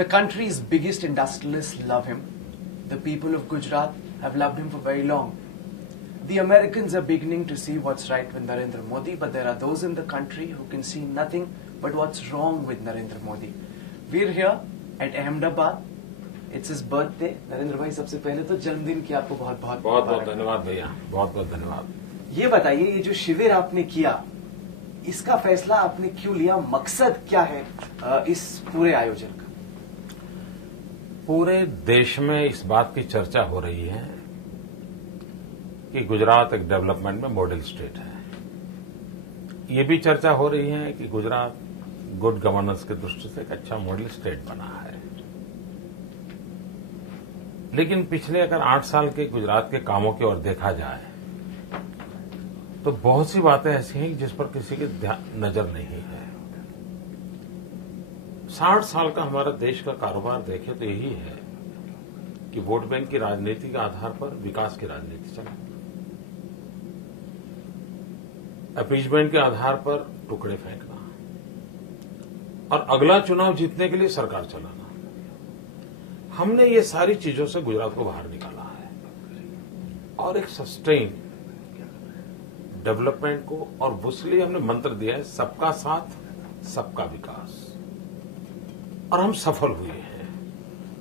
The country's biggest industrialists love him. The people of Gujarat have loved him for very long. The Americans are beginning to see what's right with Narendra Modi, but there are those in the country who can see nothing but what's wrong with Narendra Modi. We're here at Ahmedabad. It's his birthday. Narendra भाई, सबसे पहले तो जन्मदिन की आपको बहुत बहुत धन्यवाद भैया, बहुत बहुत धन्यवाद। ये बताइए, ये जो शिविर आपने किया, इसका फैसला आपने क्यों लिया? मकसद क्या है इस पूरे आयोजन का? पूरे देश में इस बात की चर्चा हो रही है कि गुजरात एक डेवलपमेंट में मॉडल स्टेट है। ये भी चर्चा हो रही है कि गुजरात गुड गवर्नेंस की दृष्टि से एक अच्छा मॉडल स्टेट बना है। लेकिन पिछले अगर 8 साल के गुजरात के कामों की ओर देखा जाए तो बहुत सी बातें ऐसी हैं जिस पर किसी की नजर नहीं है। 60 साल का हमारा देश का कारोबार देखें तो यही है कि वोट बैंक की राजनीति के आधार पर विकास की राजनीति चला, अपीजमेंट के आधार पर टुकड़े फेंकना और अगला चुनाव जीतने के लिए सरकार चलाना। हमने ये सारी चीजों से गुजरात को बाहर निकाला है और एक सस्टेन डेवलपमेंट को, और उसलिए हमने मंत्र दिया है सबका साथ सबका विकास, और हम सफल हुए हैं।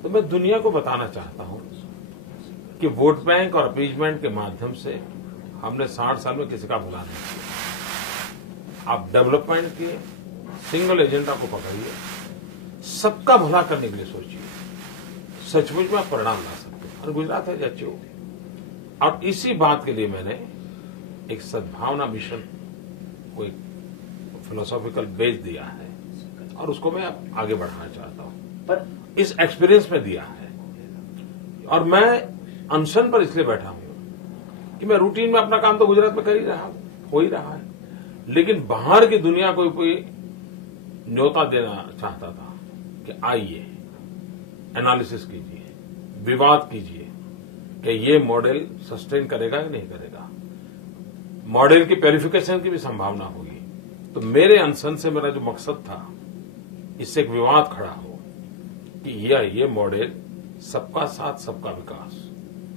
तो मैं दुनिया को बताना चाहता हूं कि वोट बैंक और अपीजमेंट के माध्यम से हमने 60 साल में किसी का भला नहीं किया। आप डेवलपमेंट के सिंगल एजेंडा को पकड़िए, सबका भला करने के लिए सोचिए, सचमुच में आप परिणाम ला सकते हैं। और गुजरात है जच्चो, और इसी बात के लिए मैंने एक सद्भावना मिशन को एक फिलोसॉफिकल बेस दिया है और उसको मैं अब आगे बढ़ाना चाहता हूं। पर इस एक्सपीरियंस में दिया है, और मैं अनशन पर इसलिए बैठा हूं कि मैं रूटीन में अपना काम तो गुजरात में कर ही रहा, हो ही रहा है, लेकिन बाहर की दुनिया को कोई न्योता देना चाहता था कि आइए एनालिसिस कीजिए, विवाद कीजिए कि ये मॉडल सस्टेन करेगा कि नहीं करेगा, मॉडल की प्यूरिफिकेशन की भी संभावना होगी। तो मेरे अनशन से मेरा जो मकसद था, इससे एक विवाद खड़ा हो कि ये मॉडल सबका साथ सबका विकास।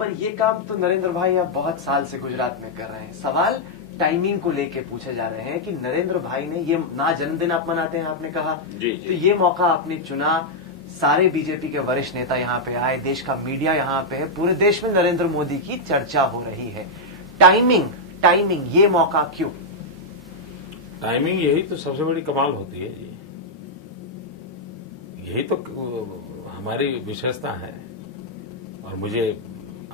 पर ये काम तो नरेंद्र भाई आप बहुत साल से गुजरात में कर रहे हैं। सवाल टाइमिंग को लेके पूछे जा रहे हैं कि नरेंद्र भाई ने ये ना जन्मदिन आप मनाते हैं, आपने कहा जी। तो ये मौका आपने चुना, सारे बीजेपी के वरिष्ठ नेता यहाँ पे आए, देश का मीडिया यहाँ पे है, पूरे देश में नरेंद्र मोदी की चर्चा हो रही है। टाइमिंग ये मौका क्यों? टाइमिंग यही तो सबसे बड़ी कमाल होती है जी, यही तो हमारी विशेषता है, और मुझे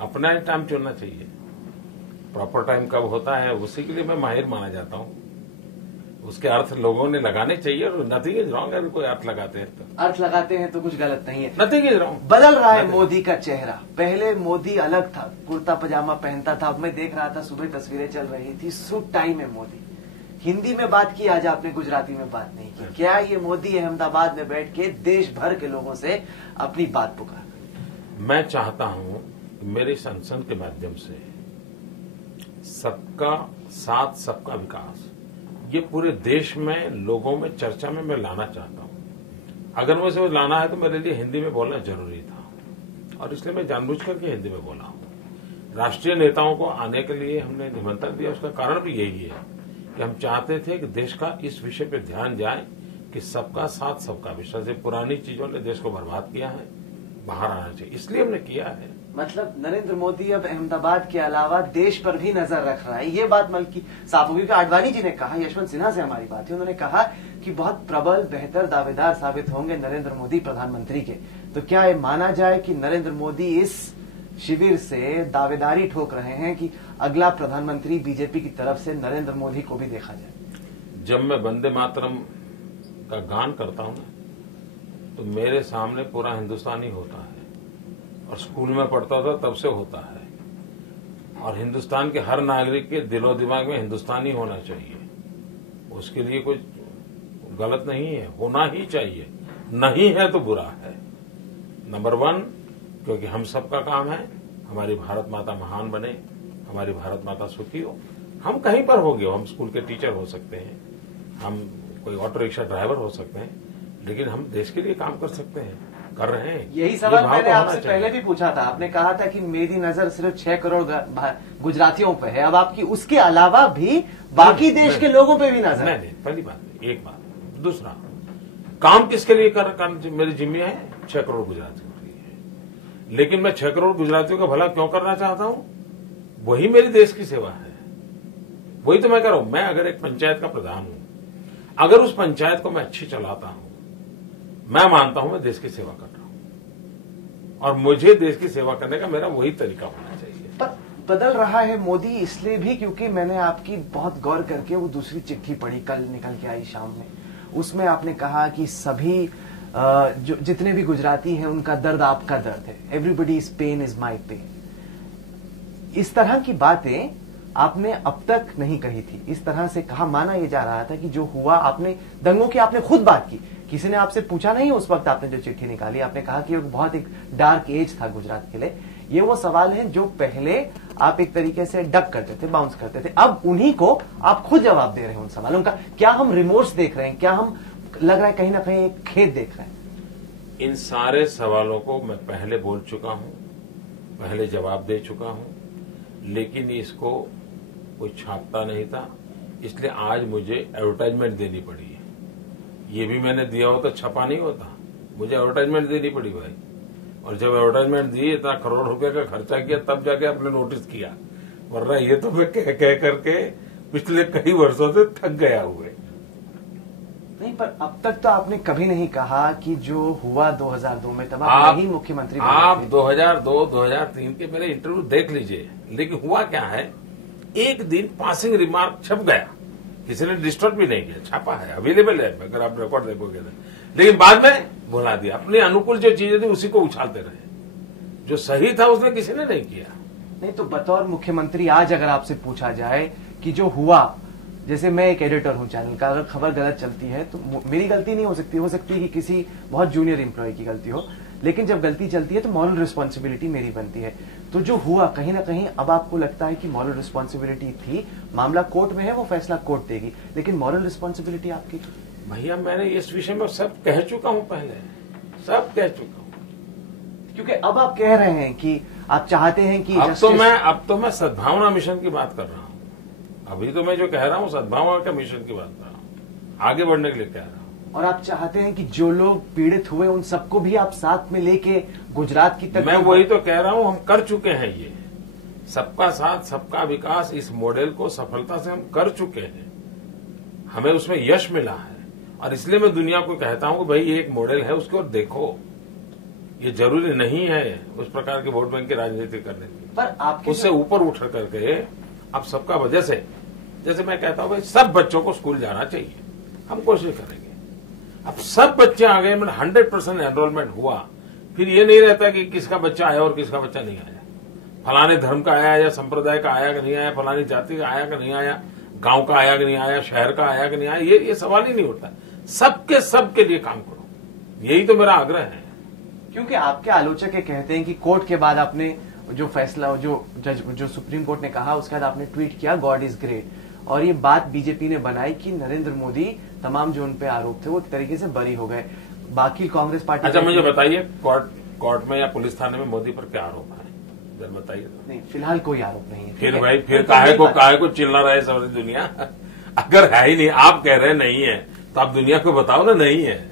अपना टाइम चुनना चाहिए। प्रॉपर टाइम कब होता है उसी के लिए मैं माहिर माना जाता हूं। उसके अर्थ लोगों ने लगाने चाहिए, और नथिंग इज रॉन्ग अगर कोई अर्थ लगाते हैं तो। अर्थ लगाते हैं तो कुछ गलत नहीं है, नथिंग इज रॉन्ग। बदल रहा है मोदी का चेहरा। पहले मोदी अलग था, कुर्ता पजामा पहनता था, अब मैं देख रहा था सुबह तस्वीरें चल रही थी, सूट टाई में मोदी। हिंदी में बात की, आज आपने गुजराती में बात नहीं की। क्या ये मोदी अहमदाबाद में बैठ के देश भर के लोगों से अपनी बात पुकार? मैं चाहता हूं कि मेरे संसद के माध्यम से सबका साथ सबका विकास ये पूरे देश में लोगों में चर्चा में मैं लाना चाहता हूं। अगर मुझे लाना है तो मेरे लिए हिंदी में बोलना जरूरी था, और इसलिए मैं जानबूझ करके हिंदी में बोला हूं। राष्ट्रीय नेताओं को आने के लिए हमने निमंत्रण दिया, उसका कारण भी यही है कि हम चाहते थे कि देश का इस विषय पर ध्यान जाए कि सबका साथ सबका विषय से पुरानी चीजों ने देश को बर्बाद किया है, बाहर आना चाहिए, इसलिए हमने किया है। मतलब नरेंद्र मोदी अब अहमदाबाद के अलावा देश पर भी नजर रख रहा है, ये बात मल्की साफ होगी। आडवाणी जी ने कहा, यशवंत सिन्हा से हमारी बात हुई, उन्होंने कहा कि बहुत प्रबल बेहतर दावेदार साबित होंगे नरेंद्र मोदी प्रधानमंत्री के। तो क्या ये माना जाए कि नरेंद्र मोदी इस शिविर से दावेदारी ठोक रहे हैं कि अगला प्रधानमंत्री बीजेपी की तरफ से नरेंद्र मोदी को भी देखा जाए? जब मैं वंदे मातरम का गान करता हूं तो मेरे सामने पूरा हिंदुस्तानी होता है, और स्कूल में पढ़ता था तब से होता है, और हिंदुस्तान के हर नागरिक के दिलो दिमाग में हिंदुस्तानी होना चाहिए। उसके लिए कोई गलत नहीं है, होना ही चाहिए, नहीं है तो बुरा है। नंबर 1, क्योंकि हम सबका काम है हमारी भारत माता महान बने, हमारी भारत माता सुखी हो। हम कहीं पर होंगे, हम स्कूल के टीचर हो सकते हैं, हम कोई ऑटो रिक्शा ड्राइवर हो सकते हैं, लेकिन हम देश के लिए काम कर सकते हैं। कर रहे हैं। यही सवाल भाव मैंने तो होना आपसे चाहिए। पहले भी पूछा था। आपने कहा था कि मेरी नजर सिर्फ 6 करोड़ गुजरातियों पे है। अब आपकी उसके अलावा भी बाकी देश के लोगों पे भी नजर है। नहीं, पहली बात, एक बात। दूसरा, काम किसके लिए मेरी जिम्मे है? 6 करोड़ गुजरातियों के लिए। लेकिन मैं 6 करोड़ गुजरातियों का भला क्यों करना चाहता हूं? वही मेरी देश की सेवा है। वही तो मैं कर रहा हूं। मैं अगर एक पंचायत का प्रधान हूं, अगर उस पंचायत को मैं अच्छी चलाता हूं, मैं मानता हूं मैं देश की सेवा कर रहा हूं। और मुझे देश की सेवा करने का मेरा वही तरीका होना चाहिए। पर बदल रहा है मोदी इसलिए भी क्योंकि मैंने आपकी बहुत गौर करके वो दूसरी चिट्ठी पढ़ी, कल निकल के आई शाम में। उसमें आपने कहा कि सभी जो जितने भी गुजराती हैं उनका दर्द आपका दर्द है। Everybody's pain is my pain. इस तरह की बातें आपने अब तक नहीं कही थी। इस तरह से कहा, माना यह जा रहा था कि जो हुआ, आपने दंगों की आपने खुद बात की। किसी ने आपसे पूछा नहीं उस वक्त आपने जो चिट्ठी निकाली। आपने कहा कि बहुत एक डार्क एज था गुजरात के लिए। ये वो सवाल हैं जो पहले आप एक तरीके से डक करते थे, बाउंस करते थे। अब उन्हीं को आप खुद जवाब दे रहे हैं उन सवालों का। क्या हम रिमोर्स देख रहे हैं? क्या हम लग रहा है कहीं ना कहीं एक खेद देख रहे हैं? इन सारे सवालों को मैं पहले बोल चुका हूं, पहले जवाब दे चुका हूं, लेकिन इसको कोई छापता नहीं था। इसलिए आज मुझे एडवर्टाइजमेंट देनी पड़ी है। ये भी मैंने दिया हो तो छपा नहीं होता, मुझे एडवर्टाइजमेंट देनी पड़ी भाई। और जब एडवर्टाइजमेंट दी, इतना करोड़ रुपए का खर्चा किया, तब जाके आपने नोटिस किया। वरना ये तो मैं कह करके पिछले कई वर्षों से थक गया हुए। नहीं, पर अब तक तो आपने कभी नहीं कहा कि जो हुआ 2002 में, तब आप नहीं मुख्यमंत्री बने थे। आप 2002, 2003 के मेरे इंटरव्यू देख लीजिए। लेकिन हुआ क्या है, एक दिन पासिंग रिमार्क छप गया, किसी ने डिस्टर्ब भी नहीं किया, छापा है, अवेलेबल है, अगर आप रिकॉर्ड देखोगे तो। लेकिन बाद में भुला दिया। अपने अनुकूल जो चीजें थी उसी को उछालते रहे। जो सही था उसने किसी ने नहीं किया। नहीं तो बतौर मुख्यमंत्री आज अगर आपसे पूछा जाए कि जो हुआ, जैसे मैं एक एडिटर हूं चैनल का, अगर खबर गलत चलती है तो मेरी गलती नहीं हो सकती है कि किसी बहुत जूनियर एम्प्लॉय की गलती हो, लेकिन जब गलती चलती है तो मॉरल रिस्पॉन्सिबिलिटी मेरी बनती है। तो जो हुआ, कहीं ना कहीं अब आपको लगता है कि मॉरल रिस्पॉन्सिबिलिटी थी। मामला कोर्ट में है, वो फैसला कोर्ट देगी, लेकिन मॉरल रिस्पॉन्सिबिलिटी आपकी। भैया, मैंने इस विषय में सब कह चुका हूं, पहले सब कह चुका हूं। क्योंकि अब आप कह रहे हैं कि आप चाहते हैं कि अब तो मैं सद्भावना मिशन की बात कर रहा हूं। अभी तो मैं जो कह रहा हूं सद्भावना का मिशन की बात कर रहा हूं, आगे बढ़ने के लिए कह रहा हूं। और आप चाहते हैं कि जो लोग पीड़ित हुए उन सबको भी आप साथ में लेके गुजरात की तरफ। मैं वही तो कह रहा हूं, हम कर चुके हैं ये सबका साथ सबका विकास। इस मॉडल को सफलता से हम कर चुके हैं, हमें उसमें यश मिला है। और इसलिए मैं दुनिया को कहता हूं कि भाई ये एक मॉडल है, उसकी ओर देखो। ये जरूरी नहीं है उस प्रकार के वोट बैंक की राजनीति करने की, पर आपके उससे ऊपर उठ करके अब सबका वजह से, जैसे मैं कहता हूं भाई सब बच्चों को स्कूल जाना चाहिए, हम कोशिश करेंगे। अब सब बच्चे आ गए, मतलब 100% एनरोलमेंट हुआ, फिर ये नहीं रहता कि किसका बच्चा आया और किसका बच्चा नहीं आया, फलाने धर्म का आया या संप्रदाय का आया कि नहीं आया, फलानी जाति का आया कि नहीं आया, गांव का आया कि नहीं आया, शहर का आया कि नहीं आया, ये सवाल ही नहीं उठता। सबके लिए काम करो, यही तो मेरा आग्रह है। क्योंकि आपके आलोचक ये कहते हैं कि कोर्ट के बाद आपने जो फैसला, जो सुप्रीम कोर्ट ने कहा, उसके बाद आपने ट्वीट किया गॉड इज ग्रेट, और ये बात बीजेपी ने बनाई कि नरेंद्र मोदी तमाम जो उन पे आरोप थे वो एक तरीके से बरी हो गए। बाकी कांग्रेस पार्टी। अच्छा, मुझे बताइए कोर्ट में या पुलिस थाने में मोदी पर क्या आरोप है, जरा बताइए तो। नहीं, फिलहाल कोई आरोप नहीं है। फिर भाई, फिर काहे को चिल्ला रहे सारी दुनिया? अगर है ही नहीं, आप कह रहे नहीं है, तो आप दुनिया को बताओ ना नहीं है।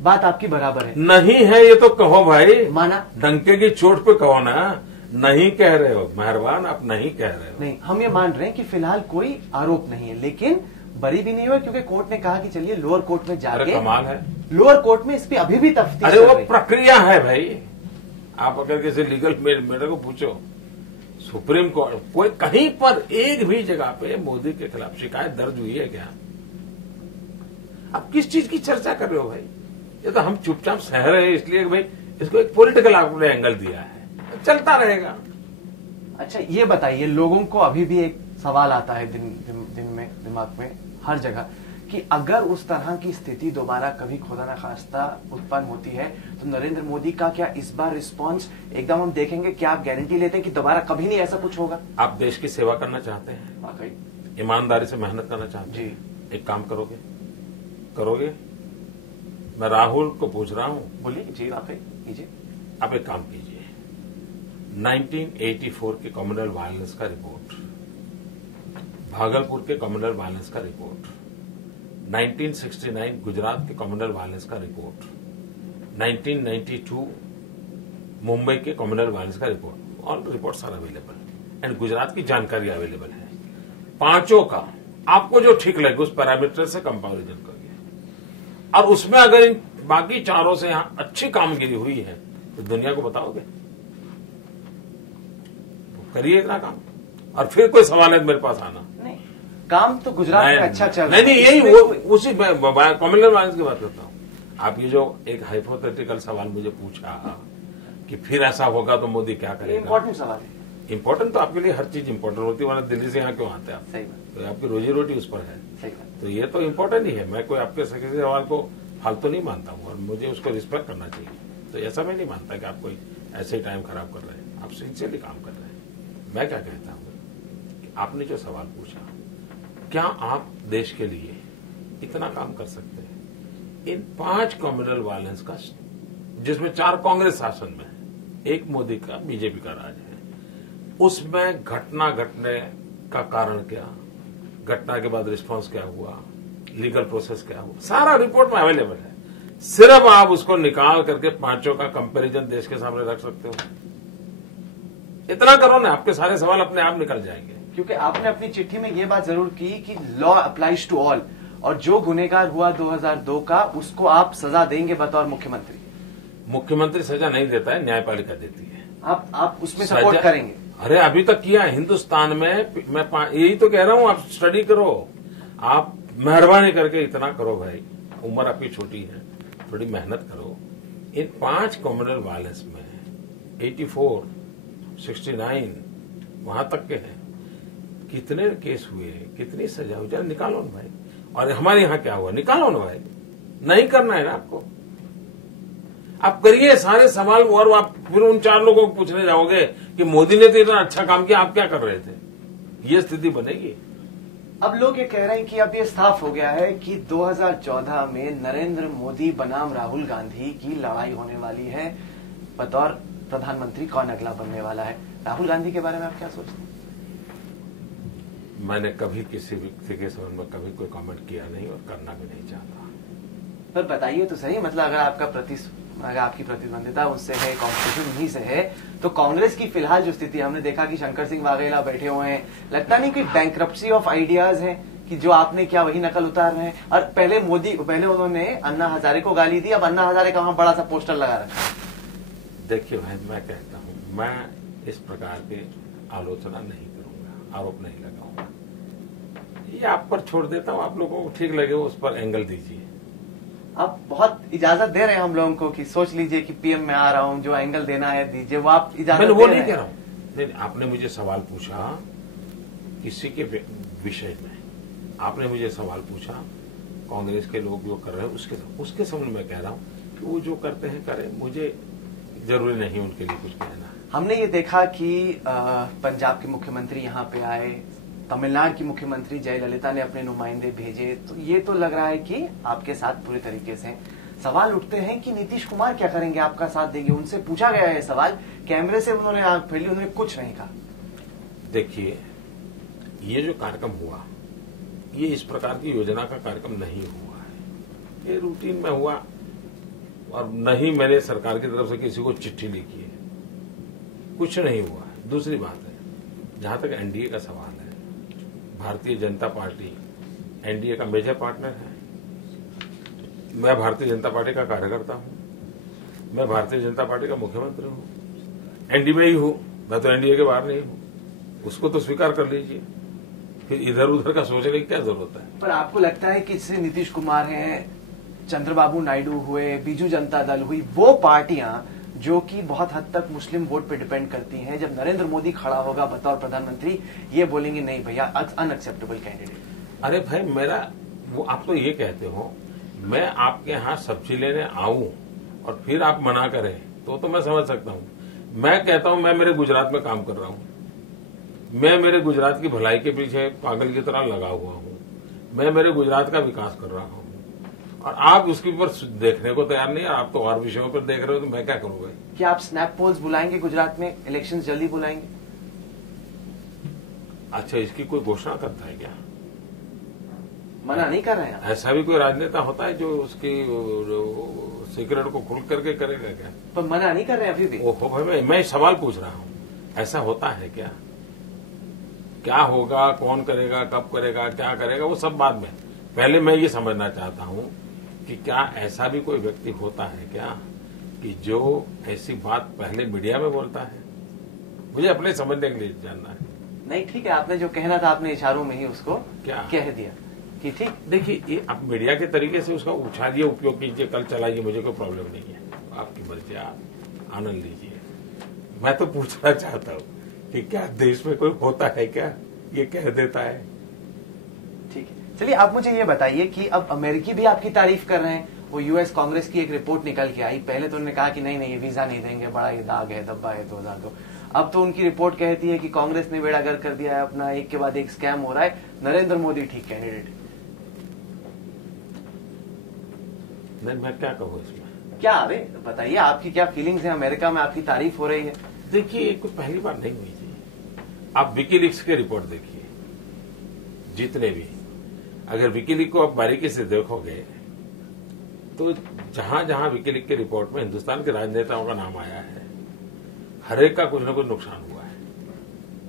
बात आपकी बराबर है। नहीं है ये तो कहो भाई, माना, डंके की चोट पे कहो ना। नहीं कह रहे हो, मेहरबान, आप नहीं कह रहे हो। नहीं, हम ये मान रहे हैं कि फिलहाल कोई आरोप नहीं है, लेकिन बरी भी नहीं हुआ क्योंकि कोर्ट ने कहा कि चलिए लोअर कोर्ट में जाके। कमाल है, लोअर कोर्ट में इस पे अभी भी तफ्तीश। अरे वो प्रक्रिया है भाई। आप अगर किसी लीगल मेटर को पूछो, सुप्रीम कोर्ट कोई कहीं पर एक भी जगह पे मोदी के खिलाफ शिकायत दर्ज हुई है क्या? आप किस चीज की चर्चा कर रहे हो भाई? ये तो हम चुपचाप सह रहे हैं इसलिए भाई इसको एक पॉलिटिकल आपने एंगल दिया है, चलता रहेगा। अच्छा, ये बताइए, लोगों को अभी भी एक सवाल आता है दिन में, दिमाग में, हर जगह, कि अगर उस तरह की स्थिति दोबारा कभी खुदा न खास्ता उत्पन्न होती है तो नरेंद्र मोदी का क्या इस बार रिस्पांस एकदम हम देखेंगे? क्या आप गारंटी लेते हैं कि दोबारा कभी नहीं ऐसा कुछ होगा? आप देश की सेवा करना चाहते हैं, वाकई ईमानदारी से मेहनत करना चाहते हैं, जी, एक काम करोगे मैं राहुल को पूछ रहा हूं, बोलिए जी, वाकई कीजिए। आप एक काम कीजिए, 1984 के कम्युनल वायलेंस का रिपोर्ट, भागलपुर के कम्युनल वायलेंस का रिपोर्ट, 1969 गुजरात के कम्युनल वायलेंस का रिपोर्ट, 1992 मुंबई के कम्युनल वायलेंस का report, all reports are available एंड गुजरात की जानकारी अवेलेबल है। पांचों का आपको जो ठीक लगे उस पैरामीटर से कंपैरिजन करिए, और उसमें अगर इन बाकी चारों से यहां अच्छी कामगिरी हुई है तो दुनिया को बताओगे, तो करिए इतना काम, और फिर कोई सवाल है मेरे पास आना। नहीं, काम तो गुजरात में अच्छा चल रहा है। नहीं, यही वो उसी कम्युनल वायलेंस की बात करता हूं। आप ये जो एक हाइपोथेटिकल सवाल मुझे पूछा कि फिर ऐसा होगा तो मोदी क्या करेगा, इंपॉर्टेंट सवाल है। इंपॉर्टेंट तो आपके लिए हर चीज इंपॉर्टेंट होती है, वरना दिल्ली से यहाँ क्यों आते हैं आप? सही बात, तो आपकी रोजी रोटी उस पर है। सही बात। तो ये तो इंपॉर्टेंट ही है। मैं कोई आपके किसी सवाल को फालतू नहीं मानता हूँ, और मुझे उसको रिस्पेक्ट करना चाहिए। तो ऐसा मैं नहीं मानता कि आप कोई ऐसे ही टाइम खराब कर रहे हैं, आप सिंसियरली काम कर रहे हैं। मैं क्या कहता हूँ कि आपने जो सवाल पूछा, क्या आप देश के लिए इतना काम कर सकते हैं? इन 5 कम्युनल वायलेंस का, जिसमें 4 कांग्रेस शासन में है, 1 मोदी का बीजेपी का राज है, उसमें घटना घटने का कारण क्या, घटना के बाद रिस्पांस क्या हुआ, लीगल प्रोसेस क्या हुआ, सारा रिपोर्ट में अवेलेबल है। सिर्फ आप उसको निकाल करके पांचों का कंपैरिजन देश के सामने रख सकते हो। इतना करो ना, आपके सारे सवाल अपने आप निकल जाएंगे। क्योंकि आपने अपनी चिट्ठी में ये बात जरूर की कि लॉ अप्लाइज टू ऑल, और जो गुनहगार हुआ 2002 का, उसको आप सजा देंगे बतौर मुख्यमंत्री। मुख्यमंत्री सजा नहीं देता है, न्यायपालिका देती है। आप उसमें सपोर्ट करेंगे? अरे अभी तक किया है हिंदुस्तान में। मैं यही तो कह रहा हूं, आप स्टडी करो, आप मेहरबानी करके इतना करो भाई, उम्र आपकी छोटी है, थोड़ी मेहनत करो। इन 5 कम्युनल वायलेंस में 84, 69 वहां तक के हैं, कितने केस हुए, कितनी सजा हुई, जरा निकालो ना भाई। और हमारे यहां क्या हुआ, निकालो ना भाई। नहीं करना है ना आपको, आप करिए सारे सवाल, और आप फिर उन 4 लोगों को पूछने जाओगे कि मोदी ने तो इतना अच्छा काम किया, आप क्या कर रहे थे, ये स्थिति बनेगी। अब लोग ये कह रहे हैं कि अब ये साफ हो गया है कि 2014 में नरेंद्र मोदी बनाम राहुल गांधी की लड़ाई होने वाली है बतौर प्रधानमंत्री। कौन अगला बनने वाला है? राहुल गांधी के बारे में आप क्या सोचते हैं? मैंने कभी किसी व्यक्ति के संबंध में कभी कोई कमेंट किया नहीं और करना भी नहीं चाहता। पर बताइए तो सही, मतलब अगर आपकी प्रतिद्वंदिता उससे है, कॉम्पिटिशन उन्हीं से है, तो कांग्रेस की फिलहाल जो स्थिति, हमने देखा कि शंकर सिंह वाघेला बैठे हुए हैं, लगता नहीं कि बैंक्रप्सी ऑफ आइडियाज है कि जो आपने किया वही नकल उतार रहे हैं। और पहले उन्होंने अन्ना हजारे को गाली दी, अब अन्ना हजारे का वहां बड़ा सा पोस्टर लगा रखा है। देखिए भाई, मैं कहता हूं, मैं इस प्रकार की आलोचना नहीं करूंगा, आरोप नहीं लगाऊंगा, ये आप पर छोड़ देता हूं। आप लोगों को ठीक लगे उस पर एंगल दीजिए। आप बहुत इजाजत दे रहे हैं हम लोगों को कि सोच लीजिए कि पीएम में आ रहा हूं, जो एंगल देना है दीजिए, वो आप इजाजत दे रहे हैं। वो नहीं कह रहा हूं। नहीं, आपने मुझे सवाल पूछा किसी के विषय में, आपने मुझे सवाल पूछा कांग्रेस के लोग जो कर रहे हैं उसके संबंध में कह रहा हूं कि वो जो करते हैं करें, मुझे जरूरी नहीं उनके लिए कुछ कहना। हमने ये देखा कि पंजाब के मुख्यमंत्री यहाँ पे आए, तमिलनाडु की मुख्यमंत्री जयललिता ने अपने नुमाइंदे भेजे, तो ये तो लग रहा है कि आपके साथ पूरे तरीके से। सवाल उठते हैं कि नीतीश कुमार क्या करेंगे, आपका साथ देंगे? उनसे पूछा गया है सवाल, कैमरे से उन्होंने आंख फैली, उन्होंने कुछ नहीं कहा। देखिए, ये जो कार्यक्रम हुआ, ये इस प्रकार की योजना का कार्यक्रम नहीं हुआ है, ये रूटीन में हुआ, और नहीं मैंने सरकार की तरफ से किसी को चिट्ठी लिखी है, कुछ नहीं हुआ है। दूसरी बात है, जहां तक एनडीए का सवाल है, भारतीय जनता पार्टी एनडीए का मेजर पार्टनर है। मैं भारतीय जनता पार्टी का कार्यकर्ता हूं, मैं भारतीय जनता पार्टी का मुख्यमंत्री हूं, एनडीए में ही हूं, मैं तो एनडीए के बाहर नहीं हूं। उसको तो स्वीकार कर लीजिए, फिर इधर उधर का सोचने की क्या जरूरत है? पर आपको लगता है कि इससे नीतीश कुमार हैं, चंद्रबाबू नायडू हुए, बीजू जनता दल हुई, वो पार्टियां जो कि बहुत हद तक मुस्लिम वोट पे डिपेंड करती हैं, जब नरेंद्र मोदी खड़ा होगा बतौर प्रधानमंत्री, ये बोलेंगे नहीं भैया अनएक्सेप्टेबल कैंडिडेट। अरे भाई, मेरा वो, आप तो ये कहते हो मैं आपके यहाँ सब्जी लेने आऊं और फिर आप मना करें, तो मैं समझ सकता हूं। मैं कहता हूं मैं मेरे गुजरात में काम कर रहा हूं, मैं मेरे गुजरात की भलाई के पीछे पागल की तरह लगा हुआ हूं, मैं मेरे गुजरात का विकास कर रहा हूं, और आप उसके ऊपर देखने को तैयार नहीं है। आप तो और विषयों पर देख रहे हो, तो मैं क्या करूं भाई? क्या आप स्नैप पोल्स बुलाएंगे गुजरात में? इलेक्शन जल्दी बुलाएंगे? अच्छा, इसकी कोई घोषणा करता है क्या? मना नहीं कर रहे हैं आप? ऐसा भी कोई राजनेता होता है जो उसकी सीक्रेट को खुल करके करेगा क्या? पर मना नहीं कर रहे हैं अभी भी? ओहो भाई, मैं सवाल पूछ रहा हूं, ऐसा होता है क्या? क्या होगा, कौन करेगा, कब करेगा, क्या करेगा, वो सब बाद में। पहले मैं ये समझना चाहता हूं कि क्या ऐसा भी कोई व्यक्ति होता है क्या कि जो ऐसी बात पहले मीडिया में बोलता है? मुझे अपने समझने के लिए जानना है। नहीं, ठीक है, आपने जो कहना था आपने इशारों में ही उसको क्या कह दिया कि ठीक। देखिए, ये आप मीडिया के तरीके से उसका उछालिए, उपयोग कीजिए, कल चलाइए, मुझे कोई प्रॉब्लम नहीं है। आपकी मर्जी, आप आनंद लीजिए। मैं तो पूछना चाहता हूँ कि क्या देश में कोई होता है क्या ये कह देता है? ठीक है, चलिए आप मुझे ये बताइए कि अब अमेरिकी भी आपकी तारीफ कर रहे हैं। वो यूएस कांग्रेस की एक रिपोर्ट निकल के आई, पहले तो उन्होंने कहा कि नहीं नहीं ये वीजा नहीं देंगे, बड़ा ये दाग है, धब्बा है 2002। अब तो उनकी रिपोर्ट कहती है कि कांग्रेस ने बेड़ा गर्क कर दिया है अपना, एक के बाद एक स्कैम हो रहा है, नरेंद्र मोदी ठीक कैंडिडेट। नहीं, मैं क्या कहूँ इसमें? क्या अरे बताइए, आपकी क्या फीलिंग्स हैं? अमेरिका में आपकी तारीफ हो रही है। देखिए, कोई पहली बार नहीं हुई थी। आप विकीलीक्स के रिपोर्ट देखिए, जितने भी, अगर विकीलीक को आप बारीकी से देखोगे तो जहां जहां विकीलीक के रिपोर्ट में हिंदुस्तान के राजनेताओं का नाम आया है, हर एक का कुछ न कुछ नुकसान हुआ है।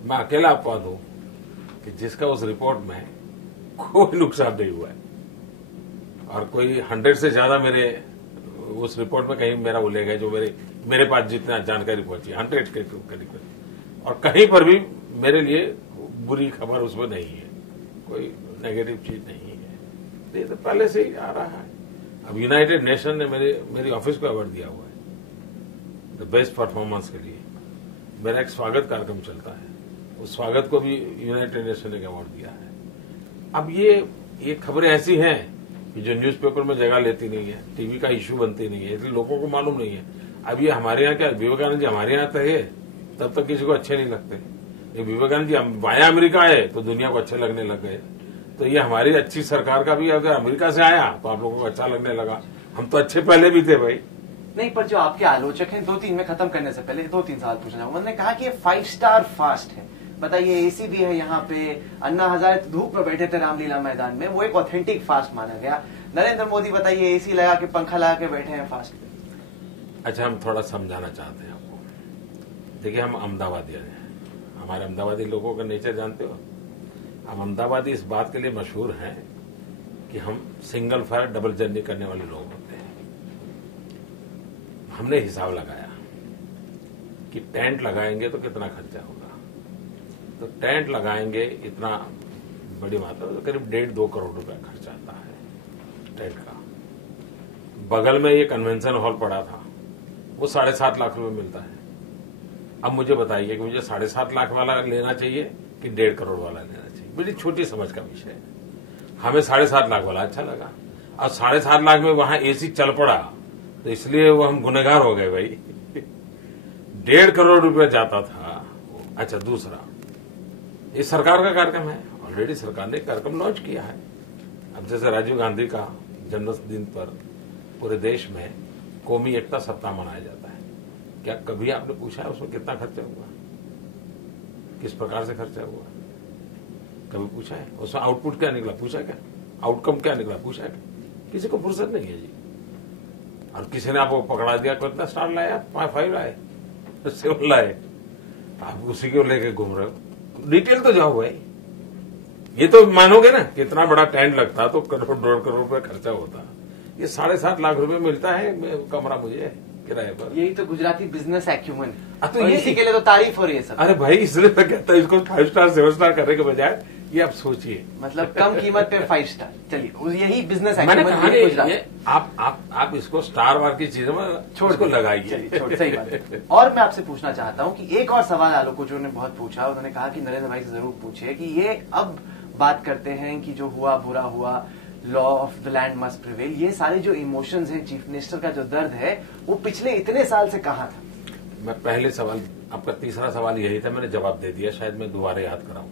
मैं अकेला आपको दूं कि जिसका उस रिपोर्ट में कोई नुकसान नहीं हुआ है, और कोई 100 से ज्यादा मेरे उस रिपोर्ट में कहीं मेरा उल्लेख है जो मेरे पास जितना जानकारी पहुंची, 100 के करीब, और कहीं पर भी मेरे लिए बुरी खबर उसमें नहीं है, कोई नेगेटिव चीज नहीं है। ये तो पहले से ही आ रहा है। अब यूनाइटेड नेशन ने मेरी ऑफिस को अवार्ड दिया हुआ है द बेस्ट परफॉर्मेंस के लिए। मेरा एक स्वागत कार्यक्रम चलता है, उस स्वागत को भी यूनाइटेड नेशन ने अवार्ड दिया है। अब ये खबरें ऐसी हैं कि जो न्यूज़पेपर में जगह लेती नहीं है, टीवी का इश्यू बनती नहीं है, इसलिए लोगों को मालूम नहीं है। अब ये हमारे यहाँ क्या, विवेकानंद जी हमारे यहाँ थे तब तक किसी को अच्छे नहीं लगते, ये विवेकानंद जी वाया अमेरिका आए तो दुनिया को अच्छे लगने लग गए। तो ये हमारी अच्छी सरकार का भी अगर अमेरिका से आया तो आप लोगों को अच्छा लगने लगा। हम तो अच्छे पहले भी थे भाई। नहीं, पर जो आपके आलोचक हैं, 2-3 में खत्म करने से पहले 2-3 सवाल पूछना चाहूंगा। उन्होंने कहा कि ये 5 स्टार फास्ट है। बताइए, एसी भी है यहाँ पे, अन्ना हजारे धूप में बैठे थे रामलीला मैदान में, वो एक ऑथेंटिक फास्ट माना गया। नरेंद्र मोदी बताइए एसी लगा के, पंखा लगा के बैठे हैं फास्ट पे। अच्छा, हम थोड़ा समझाना चाहते हैं आपको। देखिए, हम अहमदाबादी हैं, हमारे अहमदाबादी लोगों का नेचर जानते हो। हम अहमदाबादी इस बात के लिए मशहूर हैं कि हम सिंगल फायर डबल जर्नी करने वाले लोग होते हैं। हमने हिसाब लगाया कि टेंट लगाएंगे तो कितना खर्चा होगा, तो टेंट लगाएंगे इतना बड़ी मात्रा, तो करीब 1.5-2 करोड़ रुपया खर्चा आता है टेंट का। बगल में ये कन्वेंशन हॉल पड़ा था, वो 7.5 लाख रुपए मिलता है। अब मुझे बताइए कि मुझे 7.5 लाख वाला लेना चाहिए कि 1.5 करोड़ वाला लेना चाहिए? बड़ी छोटी समझ का विषय है। हमें 7.5 लाख वाला अच्छा लगा, और 7.5 लाख में वहां एसी चल पड़ा, तो इसलिए वो हम गुनहगार हो गए भाई। 1.5 करोड़ रुपया जाता था। अच्छा, दूसरा, ये सरकार का कार्यक्रम है, ऑलरेडी सरकार ने कार्यक्रम लॉन्च किया है। अब जैसे राजीव गांधी का जन्मदिन पर पूरे देश में कौमी एकता सप्ताह मनाया जाता है, क्या कभी आपने पूछा है उसमें कितना खर्चा हुआ, किस प्रकार से खर्चा हुआ? कभी पूछा है? उसमें आउटपुट क्या निकला, पूछा क्या? आउटकम क्या निकला, पूछा क्या? किसी को फुर्सत नहीं है जी। और किसी ने आपको पकड़ा दिया, कितना स्टार लाया, 5 लाए, 7 लाए, आप उसी को लेके घूम रहे हो। डिटेल तो जाओ भाई। ये तो मानोगे ना, कितना बड़ा टेंट लगता तो 1-1.5 करोड़ रुपए खर्चा होता। ये 7.5 लाख रुपए मिलता है कमरा मुझे किराए पर। यही तो गुजराती बिजनेस एक्यूमेन, तो इसी के लिए तो तारीफ हो रही है सब। अरे भाई, इसलिए मैं कहता हूं इसको 5 स्टार 7 स्टार करने के बजाय ये आप सोचिए, मतलब कम कीमत पे 5 स्टार। चलिए, यही बिजनेस मैंने कहा एक्यूमेन। ये आप इसको स्टार वार की चीजों में छोड़ को लगाइए। सही बात है। और मैं आपसे पूछना चाहता हूं कि एक और सवाल आलोकों ने बहुत पूछा, उन्होंने कहा कि नरेंद्र भाई से जरूर पूछिए कि ये अब बात करते हैं कि जो हुआ बुरा हुआ, law of the land must prevail, ये सारे जो इमोशंस हैं, चीफ मिनिस्टर का जो दर्द है, वो पिछले इतने साल से कहां था? मैं पहले सवाल, आपका तीसरा सवाल यही था, मैंने जवाब दे दिया, शायद मैं दोबारा याद कराऊं।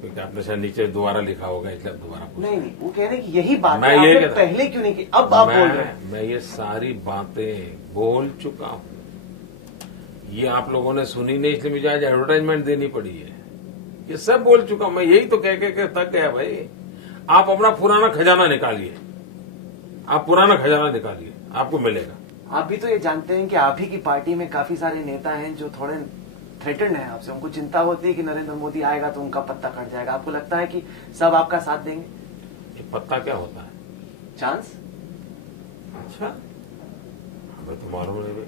क्योंकि आपने शायद नीचे दोबारा लिखा होगा इसलिए आप दोबारा पूछ नहीं नहीं, वो कह रहे हैं कि यही बात मैं है, ये आपने कहता- पहले क्यों नहीं की, अब आप बोल रहे हैं। मैं ये सारी बातें बोल चुका हूं, ये आप लोगों ने सुनी नहीं इसलिए मुझे आज एडवर्टाइजमेंट देनी पड़ी है। ये सब बोल चुका हूं मैं, यही तो कह के थक गया भाई। आप अपना पुराना खजाना निकालिए, आप पुराना खजाना निकालिए, आपको मिलेगा। आप भी तो ये जानते हैं कि आप ही की पार्टी में काफी सारे नेता हैं जो थोड़े थ्रेटन्ड हैं आपसे, उनको चिंता होती है कि नरेंद्र मोदी आएगा तो उनका पत्ता कट जाएगा। आपको लगता है कि सब आपका साथ देंगे? ये पत्ता क्या होता है? चांस? अच्छा, हमें तो मालूम नहीं भाई।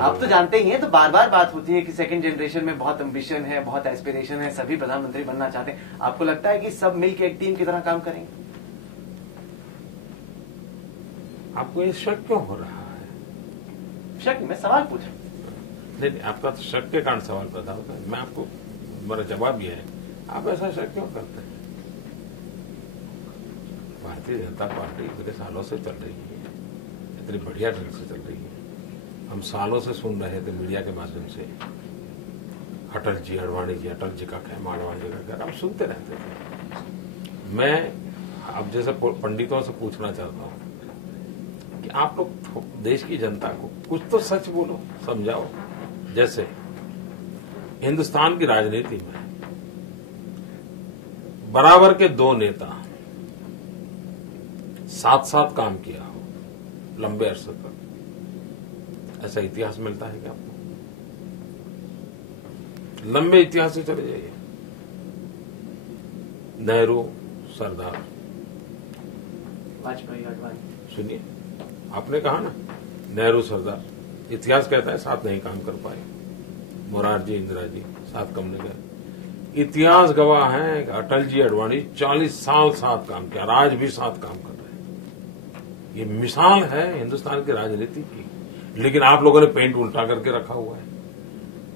आप तो जानते ही हैं, तो बार बार बात होती है कि सेकंड जनरेशन में बहुत एम्बिशन है, बहुत एस्पिरेशन है, सभी प्रधानमंत्री बनना चाहते हैं। आपको लगता है कि सब मिलकर एक टीम की तरह काम करेंगे? आपको ये शक क्यों हो रहा है? शक, मैं सवाल पूछ रहा हूं। नहीं, आपका तो शक के कारण सवाल पैदा होता है। मैं आपको, मेरा जवाब ये है, आप ऐसा शक क्यों करते हैं? भारतीय जनता पार्टी इतने सालों से चल रही है, इतनी बढ़िया ढंग से चल रही है। हम सालों से सुन रहे थे मीडिया के माध्यम से, अटल जी, अडवाणी जी, अटल जी का कहना, अडवाणी जी का कहना, हम सुनते रहते थे। मैं अब जैसे पंडितों से पूछना चाहता हूं कि आप लोग देश की जनता को कुछ तो सच बोलो, समझाओ। जैसे हिंदुस्तान की राजनीति में बराबर के दो नेता साथ साथ काम किया हो लंबे अरसे तक, ऐसा इतिहास मिलता है क्या आपको? लंबे इतिहास से चले जाइए, नेहरू, सरदार, वाजपेयी, अडवाणी। सुनिए, आपने कहा ना नेहरू, सरदार, इतिहास कहता है साथ नहीं काम कर पाए। मोरारजी, इंदिरा जी साथ कम नहीं गए। इतिहास गवाह है कि अटल जी, अडवाणी 40 साल साथ काम किया, आज भी साथ काम कर रहे हैं। ये मिसाल है हिंदुस्तान की राजनीति की। लेकिन आप लोगों ने पेंट उल्टा करके रखा हुआ है।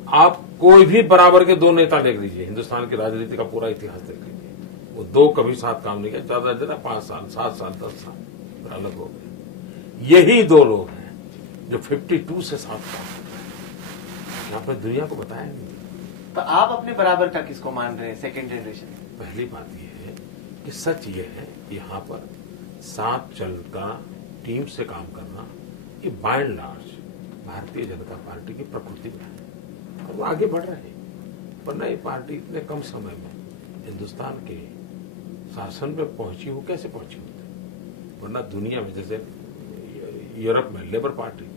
आप कोई भी बराबर के दो नेता देख लीजिए, हिंदुस्तान की राजनीति का पूरा इतिहास देख लीजिए, वो दो कभी साथ काम नहीं किया, ज्यादा ज्यादा 5 साल, 7 साल, 10 साल, फिर अलग हो गए। यही दो लोग हैं जो 52 से साथ काम कर रहे हैं। आपने दुनिया को बताया नहीं। तो आप अपने बराबर का किसको मान रहे हैं सेकंड जनरेशन? पहली बात यह है कि सच ये है कि यहां पर साथ चलकर टीम से काम करना, ये bye and large Bharatiya Janata party की प्रकृति में है और वो आगे बढ़ रहे हैं। वरना ये पार्टी इतने कम समय में हिंदुस्तान के शासन में पहुंची हो, कैसे पहुंची होती? वरना दुनिया में जैसे यूरोप में लेबर पार्टी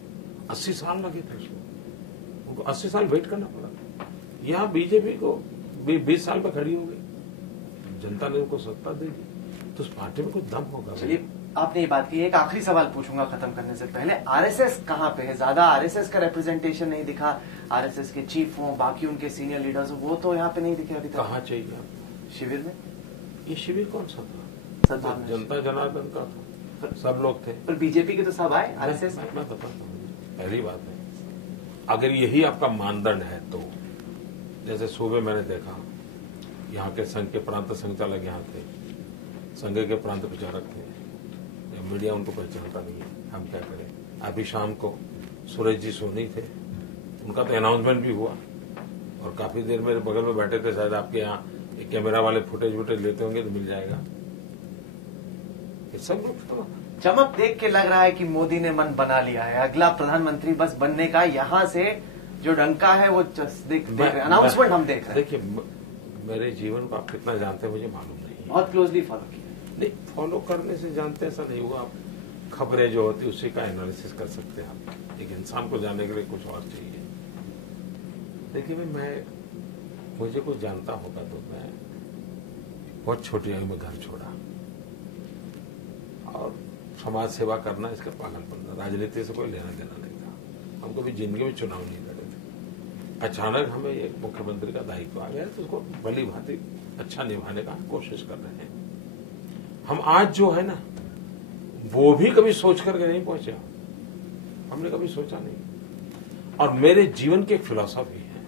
80 साल लगे थे उसको, उनको 80 साल वेट करना पड़ा। यहां बीजेपी को 20 साल में खड़ी हो गई, जनता ने उनको सत्ता दे दी, तो उस पार्टी में कुछ दम होगा। चलिए, आपने ये बात की, एक आखिरी सवाल पूछूंगा खत्म करने से पहले। आरएसएस कहां पे है? ज्यादा आरएसएस का रिप्रेजेंटेशन नहीं दिखा, आरएसएस के चीफ हो, बाकी उनके सीनियर लीडर्स हो, वो तो यहाँ पे नहीं दिखे अभी तक। कहाँ चाहिए आपको? शिविर में? ये शिविर कौन सा था? सद्भावना जनता जनार्दन का था, सब लोग थे। पर बीजेपी के तो सब आए, आरएसएस में। मैं बताता हूँ, पहली बात है, अगर यही आपका मानदंड है तो जैसे सूबे मैंने देखा, यहाँ के संघ के प्रांत संचालक यहाँ थे, संघ के प्रांत प्रचारक थे, मीडिया उनको पहचानता नहीं है, हम क्या करें। अभी शाम को सूरज जी सोनी थे, उनका तो अनाउंसमेंट भी हुआ और काफी देर मेरे बगल में बैठे थे। शायद आपके यहाँ एक कैमरा वाले फुटेज वुटेज लेते होंगे तो मिल जाएगा। ये सब लोग तो चमक देख के लग रहा है कि मोदी ने मन बना लिया है, अगला प्रधानमंत्री बस बनने का। यहाँ से जो डंका है वो देख रहे हैं, अनाउंसमेंट हम देख रहे हैं। देखिए, मेरे जीवन को आप कितना जानते हैं मुझे मालूम नहीं। बहुत क्लोजली फॉलो किया। नहीं, फॉलो करने से जानते ऐसा नहीं हुआ। आप खबरें जो होती उसी का एनालिसिस कर सकते हैं। आप एक इंसान को जानने के लिए कुछ और चाहिए। देखिए, मुझे कुछ जानता होगा तो मैं बहुत छोटी आयु में घर छोड़ा और समाज सेवा करना इसका पागलपन, राजनीति से कोई लेना देना नहीं था। हम कभी जिंदगी में चुनाव नहीं लड़े थे। अचानक हमें एक मुख्यमंत्री का दायित्व आ गया तो उसको भली भांति अच्छा निभाने का कोशिश कर रहे हैं। हम आज जो है ना, वो भी कभी सोच करके नहीं पहुंचे, हमने कभी सोचा नहीं। और मेरे जीवन की एक फिलॉसफी है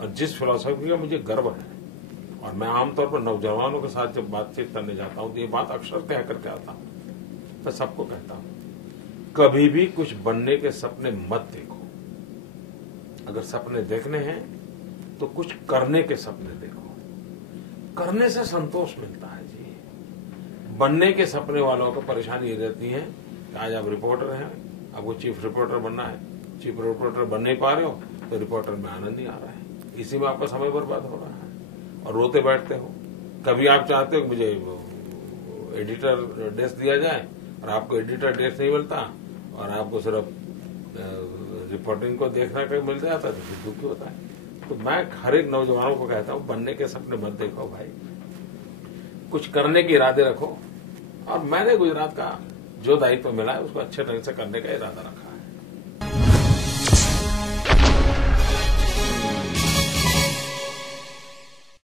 और जिस फिलॉसफी का मुझे गर्व है, और मैं आमतौर पर नौजवानों के साथ जब बातचीत करने जाता हूं तो ये बात अक्सर तय करके आता हूं। मैं सबको कहता हूं, कभी भी कुछ बनने के सपने मत देखो। अगर सपने देखने हैं तो कुछ करने के सपने देखो। करने से संतोष मिलता है जी। बनने के सपने वालों को परेशानी ये रहती है कि आज आप रिपोर्टर हैं, आपको चीफ रिपोर्टर बनना है, चीफ रिपोर्टर बन नहीं पा रहे हो तो रिपोर्टर में आनंद नहीं आ रहा है, इसी में आपका समय बर्बाद हो रहा है और रोते बैठते हो। कभी आप चाहते हो कि मुझे एडिटर डेस्क दिया जाए और आपको एडिटर डेस्क नहीं मिलता और आपको सिर्फ रिपोर्टिंग को देखना कहीं मिल जाता तो फिर दुखी होता है। तो मैं हर एक नौजवानों को कहता हूं, बनने के सपने मत देखो भाई, कुछ करने के इरादे रखो। और मैंने गुजरात का जो दायित्व मिला है उसको अच्छे ढंग से करने का इरादा रखा।